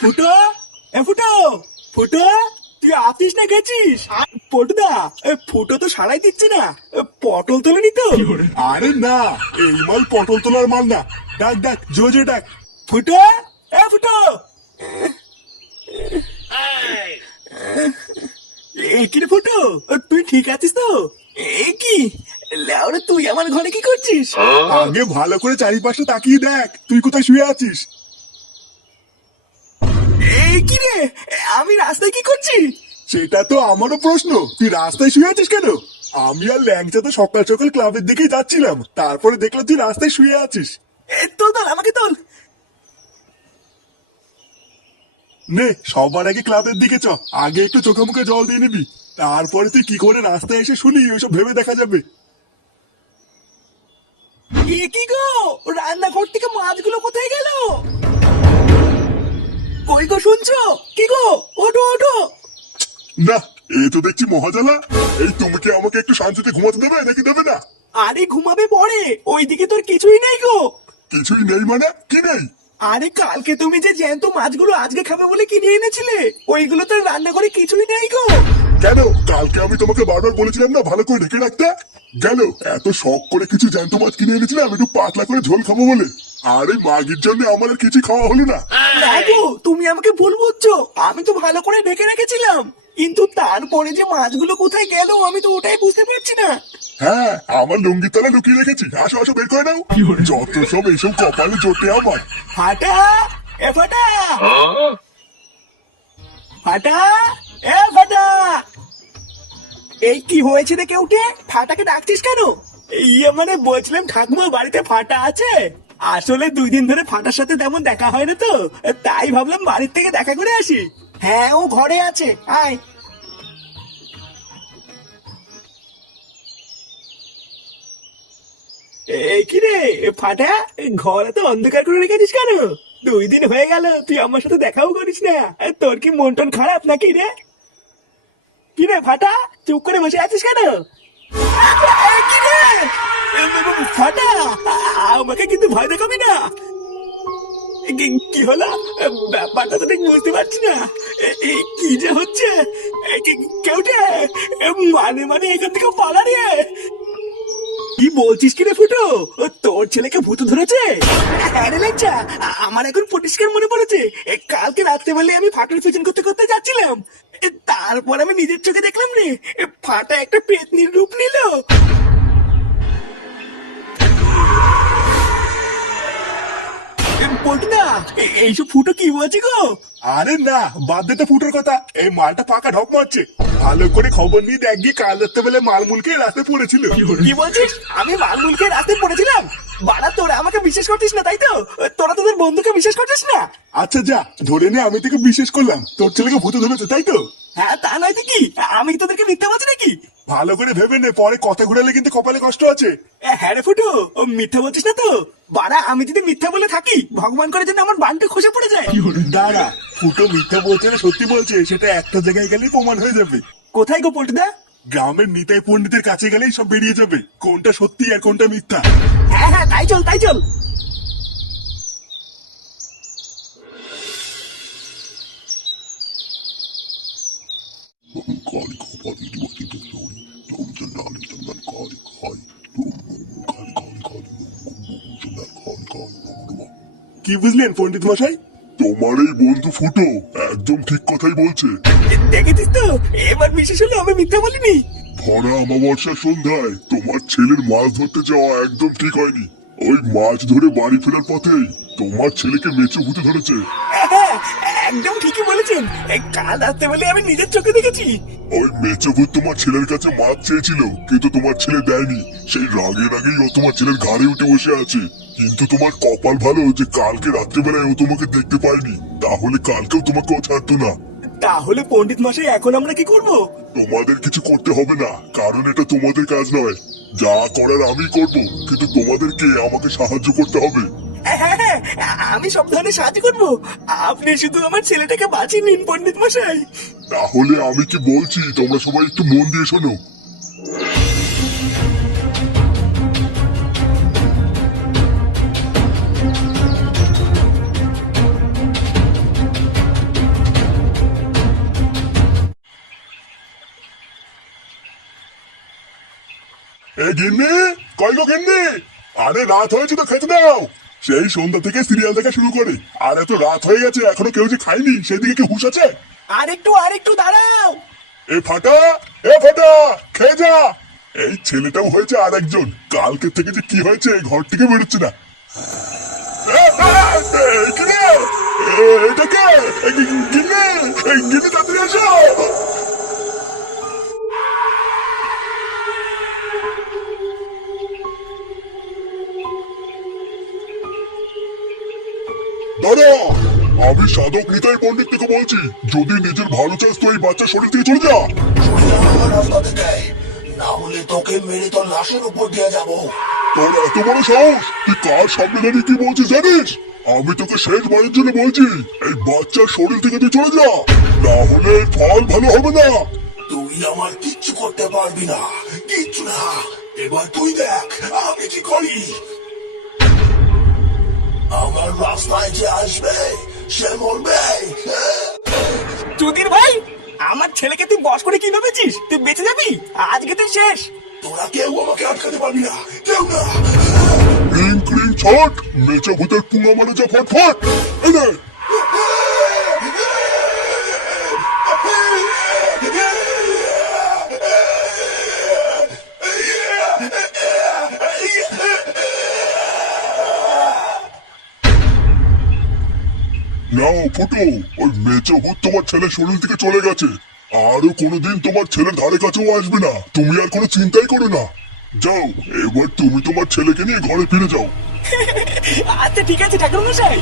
ফুটো, এ ফুটো, ফুটো, তুই আছিস না গেছিস? পটুদা, ফুটো তো সারাই দিচ্ছে না। পটল তোলেনি তো? আরে না, এই মাল পটল তোলার মাল না। ডাক ডাক, জোরে ডাক। ফুটো, এ ফুটো, এ কি রে ফুটো, তুই ঠিক আছিস তো? এ কি লেওরা, তুই আমার ঘরে কি করছিস? আগে ভালো করে চারিপাশে তাকিয়ে দেখ, তুই কোথায় শুয়ে আছিস। এই কি রে, আমি রাস্তায় কি করছি? সেটা তো আমারও প্রশ্ন, তুই রাস্তায় শুয়ে আছিস কেন? আমি আর ল্যাংচা তো সকাল সকাল ক্লাবের দিকেই যাচ্ছিলাম, তারপরে দেখলাম তুই রাস্তায় শুয়ে আছিস। তোল তোল, আমাকে তোল। নে, সবার আগে ক্লাবের দিকে চ। আগে একটু চোখে মুখে জল দিয়ে নিবি, তারপরে তুই কি করে রাস্তায় এসে শুনি ওইসব ভেবে দেখা যাবে। এ কি গো, রান্নাঘর থেকে মাছগুলো কোথায় গেল? কই গো, শুনছো? কি গো, ওঠো ওঠো। না, এই তো দেখছি মহাজালা। এই তুমি কি আমাকে একটু শান্তিতে ঘুমাতে দেবে নাকি দেবে না? আরে ঘুমাবে পরে, ওইদিকে তোর কিছুই নেই গো। কিছুই নেই মানে কি নেই? আরে কালকে তুমি যে জ্যান্ত মাছগুলো আজকে খাবে বলে কিনে এনেছিলে, ওইগুলো তো রান্নাঘরে কিছুই নেই গো। কেন, কালকে আমি তোমাকে বারবার বলেছিলাম না ভালো করে ঢেকে রাখতে? গেল, এত শখ করে কিছু জ্যান্ত মাছ কিনে এনেছিলাম একটু পাতলা করে ঝোল খাবো বলে, আর এই মাগির জন্য আমার আর কিছু খাওয়া হলো না। না গো, তুমি আমাকে ভুল বুঝছো, আমি তো ভালো করে ঢেকে রেখেছিলাম, কিন্তু তারপরে যে মাছগুলো কোথায় গেল আমি তো ওটাই বুঝতে পারছি না। হ্যাঁ, আমার লুঙ্গির তলায় লুকিয়ে রেখেছি, আসো আসো বের করে নাও। যত সব এইসব কপালে জোটে আমার। ফাটা, এ ফাটা, ফাটা, এ ফাটা। এই কি হয়েছে রে, কেউটে ফাটাকে ডাকছিস কেন? ইয়ে মানে বলছিলাম ঠাকুমা বাড়িতে ফাটা আছে? আসলে 2 দিন ধরে ফাটার সাথে তেমন দেখা হয় না তো, তাই ভাবলাম বাড়ির থেকে দেখা করে আসি। হ্যাঁ, ও ঘরে আছে, আয়। এই কি রে ফাটা, ঘরে তো অন্ধকার করে রেখেছিস কেন? 2 দিন হয়ে গেল তুই আমার সাথে দেখাও করিস না। তোর কি মন টন খারাপ নাকি রে? কি রে ফাটা, চুপ করে বসে আছিস কেন? এই কি রে? ফাটা, আমাকে কিন্তু ভয় দেখাবি না। কি হলো, ব্যাপারটা তো ঠিক বুঝতে পারছি না। কি যে হচ্ছে, কেউটে মানে মানে এখান থেকে পালা রে। কি বলছিস কি রে ফুটো, তোর ছেলেকে ভূত ধরেছে? হ্যাঁ রে লেচ্চা, আমার এখন পরিষ্কার মনে পড়েছে। কালকে রাত্রে বেলায় আমি ফাটার পিছন করতে করতে যাচ্ছিলাম, তারপর আমি নিজের চোখে দেখলাম রে, ফাটা একটা পেতনির রূপ নিল। পটুদা, এইসব ফুটো কি বলছি গো? আরে না, বাদ দে তো ফুটোর কথা, এই মালটা পাকা ঢক মারছে। ভালো করে খবর নিয়ে দেখ গিয়ে, কাল রাত্রে বেলায় মালমুলকে রাতে পড়েছিল। কি বলছিস, আমি মালমুলকে রাস্তায় পড়েছিলাম? বাড়া, তোরা আমাকে বিশ্বাস করছিস না তাই তো? তোরা তোদের বন্ধুকে বিশ্বাস করছিস না? আচ্ছা যা, ধরে নে আমি তোকে বিশ্বাস করলাম, তোর ছেলেকে ভূতে ধরেছে তাই তো? হ্যাঁ, তা নয় তো কি, আমি কি তোদেরকে মিথ্যা বলছি নাকি? ভালো করে ভেবে নে, পরে কথা ঘুরালে কিন্তু কপালে কষ্ট আছে। হ্যাঁ রে ফুটো, ও মিথ্যা বলছিস না তো? বাড়া, আমি যদি মিথ্যা বলে থাকি, ভগবান করে যেন আমার বানটা খসে পড়ে যায়। দাঁড়া, ফুটো মিথ্যা বলছে না সত্যি বলছে সেটা একটা জায়গায় গেলেই প্রমাণ হয়ে যাবে। কোথায় গো পল্টুদা? গ্রামের নিতাই পণ্ডিতের কাছে গেলেই সব বেরিয়ে যাবে, কোনটা সত্যি আর কোনটা মিথ্যা। হ্যাঁ হ্যাঁ, তাই চল তাই চল। কি বুঝলেন পণ্ডিত মশাই? তোমার এই বন্ধু ফুটো একদম ঠিক কথাই বলছে। দেখেছিস তো, এবার বিশেষ হলো আমি মিথ্যা বলিনি। ভরা অমাবস্যার সন্ধ্যায় তোমার ছেলের মাছ ধরতে যাওয়া একদম ঠিক হয়নি। ওই মাছ ধরে বাড়ি ফেরার পথেই তোমার ছেলেকে মেচো ভূতে ধরেছে। হ্যাঁ, একদম ঠিকই বলেছেন, কাল রাত্রে বলে আমি নিজের চোখে দেখেছি। ওই মেচো ভূত তোমার ছেলের কাছে মাছ চেয়েছিল, কিন্তু তোমার ছেলে দেয়নি। সেই রাগের আগেই ও তোমার ছেলের ঘাড়ে উঠে বসে আছে। কিন্তু তোমার কপাল ভালো যে কালকে রাত্রেবেলায় ও তোমাকে দেখতে পায়নি, তাহলে কালকেও তোমাকে ও ছাড়তো না। তাহলে পণ্ডিত মশাই, এখন আমরা কি করব? তোমাদের কিছু করতে হবে না, কারণ এটা তোমাদের কাজ নয়। যা করার আমি করব, কিন্তু তোমাদেরকে আমাকে সাহায্য করতে হবে। হ্যাঁ হ্যাঁ, আমি সব ধরনের সাহায্য করবো, আপনি শুধু আমার ছেলেটাকে বাঁচিয়ে নিন পণ্ডিত মশাই। তাহলে আমি কি বলছি তোমরা সবাই একটু মন দিয়ে শোনো। গিন্নি, কই গো গিন্নি? আরে রাত হয়েছে তো খেতে দাও। সেই সন্ধ্যা থেকে সিরিয়াল দেখা শুরু করে আর এত রাত হয়ে গেছে এখনো কেউ যে খায়নি সেদিকে কি হুঁশ আছে? আরেকটু দাঁড়াও। এ ফাটা, খেয়ে যা। এই ছেলেটাও হয়েছে আর একজন, কালকে থেকে যে কি হয়েছে ঘর থেকে বেরোচ্ছে না। কি রে? এটা কে? গিন্নি তাড়াতাড়ি আসো। দাদা, আমি সাধক নিতাই পণ্ডিত থেকে বলছি, যদি নিজের ভালো চাস তো এই বাচ্চা শরীর থেকে চলে যা। রাস্তা থেকে না হলে তোকে মেরে তোর লাশের উপর দিয়ে যাবো। তোর এত বড় সাহস, তুই কার সামনে দাঁড়িয়ে কি বলছিস জানিস? আমি তোকে শেষ বারের জন্য বলছি, এই বাচ্চার শরীর থেকে তুই চলে যা, না হলে ফল ভালো হবে না। তুই আমার কিচ্ছু করতে পারবি না, কিচ্ছু না। এবার তুই দেখ আমি কি করি। আমার রাস্তায় যে আসবে সে মরবে। চুদির ভাই, আমার ছেলেকে তুই বস করে কি ভেবেছিস? তুই বেঁচে যাবি? আজকে তুই শেষ। তোরা কেউ আমাকে আটকাতে পারবি না, কেউ না। ক্রিং ক্রিং ছট, মেচে ভূতের পুঙ্গা মারে যা ফটফট। এনে নাও ফুটো, ওই মেচে ভূত তোমার ছেলের শরীর থেকে চলে গেছে। আরো কোনোদিন তোমার ছেলের ধারে কাছেও আসবে না। তুমি আর কোনো চিন্তাই করো না। যাও, এবার তুমি তোমার ছেলেকে নিয়ে ঘরে ফিরে যাও। আচ্ছা ঠিক আছে ঠাকুর মশাই।